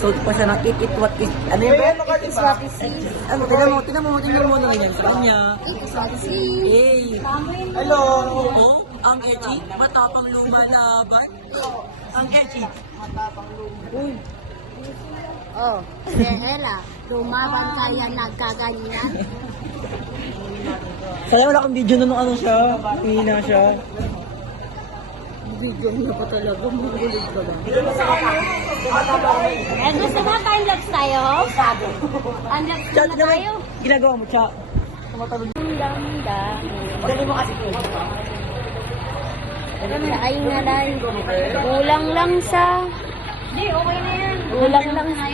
So, pa siya ng it what is, ano yun ba? It is what is it. Ano, tingnan mo na ganyan sa kanya. It is what is it. Yay! Hello! Oo, ang Echi, matapang lumalaban. Ang Echi. Uy, Oh, si Ella, lumaban kaya nagkaganyan. sayang wala kang video na nung ano siya, hihina siya. Video niya pa talaga, magulit ka ba? Eh, gusto mo time-lapse tayo? Time-lapse Chat na naman, tayo? ginagawa mo siya. Tumatalon. Ganda. Dali mo kasi ko. Ay nga lang. Kulang lang sa... Hindi, okay na yan. Kulang lang sa...